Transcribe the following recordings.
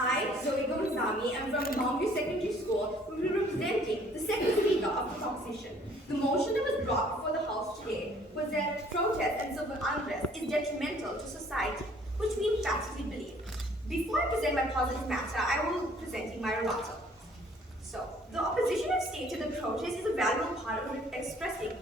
I, Zoe Gomezami, am from Boundary Secondary School, will be representing the second speaker of the talk session. The motion that was brought before the House today was that protest and civil unrest is detrimental to society, which we emphatically believe. Before I present my positive matter, I will be presenting my rebuttal. So, the opposition has stated that protest is a valuable part of expressing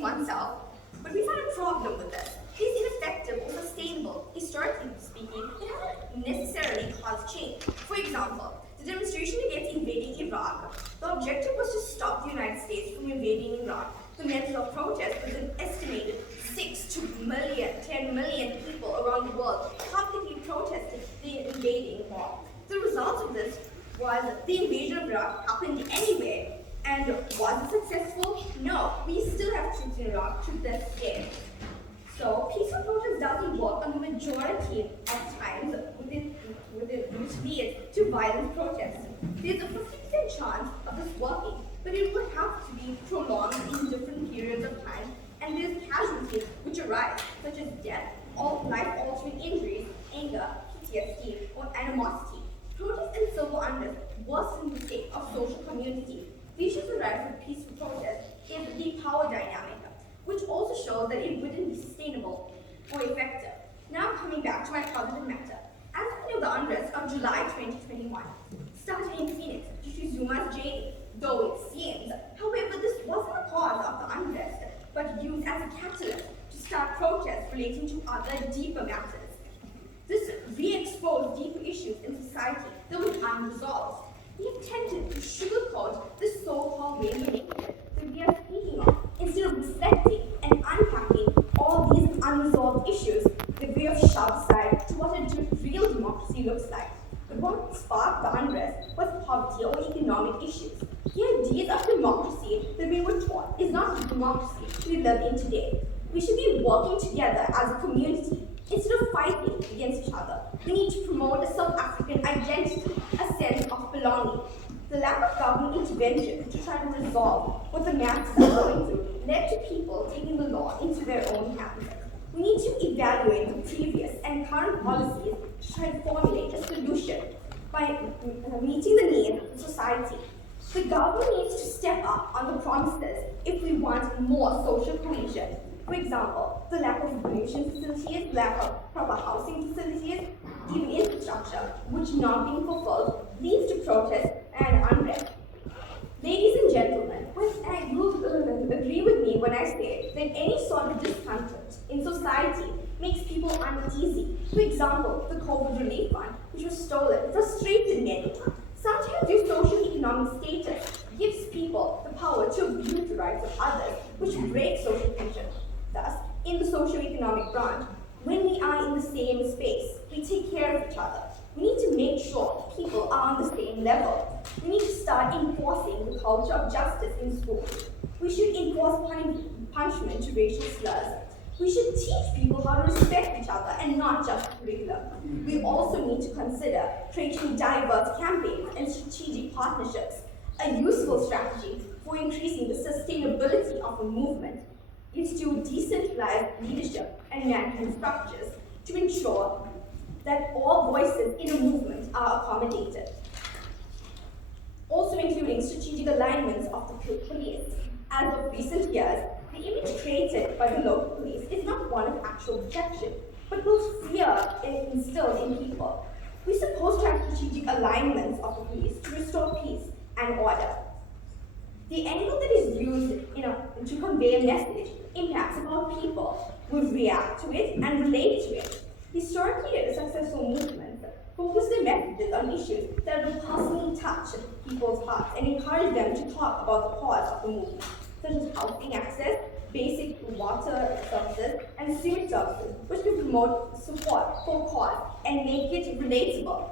oneself, but we find a problem with this. It is ineffective or sustainable. Historically speaking, it hasn't necessarily caused change. For example, the demonstration against invading Iraq, the objective was to stop the United States from invading Iraq. The method of protest was an estimated 10 million people around the world publicly protested the invading war. The result of this was the invasion of Iraq happened anyway. And was it successful? No. We still have troops in Iraq to this day. So peaceful protest doesn't work on the majority of times which leads to violent protests. There's a 50% chance of this working, but it will have to be prolonged in different periods of time, and there's casualties which arise, such as death, life-altering injuries, anger, PTSD, or animosity. Protest and civil unrest worsen the state of social community. The issues arise with peaceful protest is the power dynamic, which also shows that it wouldn't be sustainable or effective. Now coming back to my positive matter. As we know, the unrest of July 2021 started in Phoenix due to Zuma's jailing, though it seems. However, this wasn't the cause of the unrest, but used as a catalyst to start protests relating to other deeper matters. This re-exposed deeper issues in society that were unresolved. We have tended to sugarcoat the so-called rainbow neighborhood that we are speaking of, instead of reflecting and unpacking all these unresolved issues that we have shoved aside to what a real democracy looks like. But what sparked the unrest was poverty or economic issues. The ideas of democracy that we were taught is not the democracy we live in today. We should be working together as a community instead of fighting against each other. We need to promote a South African identity, a sense of belonging. The lack of government intervention to try to resolve what the masses are going through led to people taking the law into their own hands. We need to evaluate the previous and current policies to try to formulate a solution by meeting the needs of society. The government needs to step up on the promises if we want more social cohesion. For example, the lack of recreation facilities, lack of proper housing facilities, even infrastructure, which not being fulfilled, leads to protest and unrest. Ladies and gentlemen, you will agree with me when I say that any sort of discomfort in society makes people uneasy. For example, the COVID relief fund, which was stolen, frustrated many. Sometimes your socio-economic status gives people the power to abuse the rights of others, which breaks social tension. Thus, in the socio-economic branch, when we are in the same space, we take care of each other. We need to make sure people are on the same level. We need to start enforcing the culture of justice in schools. We should enforce punishment to racial slurs. We should teach people how to respect each other and not just curriculum. We also need to consider creating diverse campaigns and strategic partnerships. A useful strategy for increasing the sustainability of a movement is to decentralize leadership and management structures to ensure that all voices in a movement are accommodated. Also including strategic alignments of the police. As of recent years, the image created by the local police is not one of actual protection, but both fear instilled in people. We're supposed to have strategic alignments of the police to restore peace and order. The angle that is used to convey a message impacts how people will react to it and relate to it. Historically, successful movements focus their messages on issues that will personally touch people's hearts and encourage them to talk about the cause of the movement, such as housing access, basic water services, and sewage services, which can promote support for cause and make it relatable.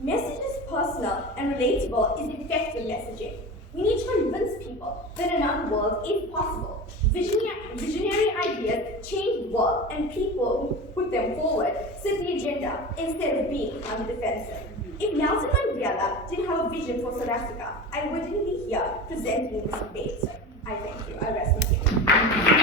Message is personal and relatable is effective messaging. We need to convince people that another world is possible. Visionary ideas change the world, and people who put them forward set the agenda instead of being on the defensive. If Nelson Mandela didn't have a vision for South Africa, I wouldn't be here presenting this debate. I thank you. I rest my case.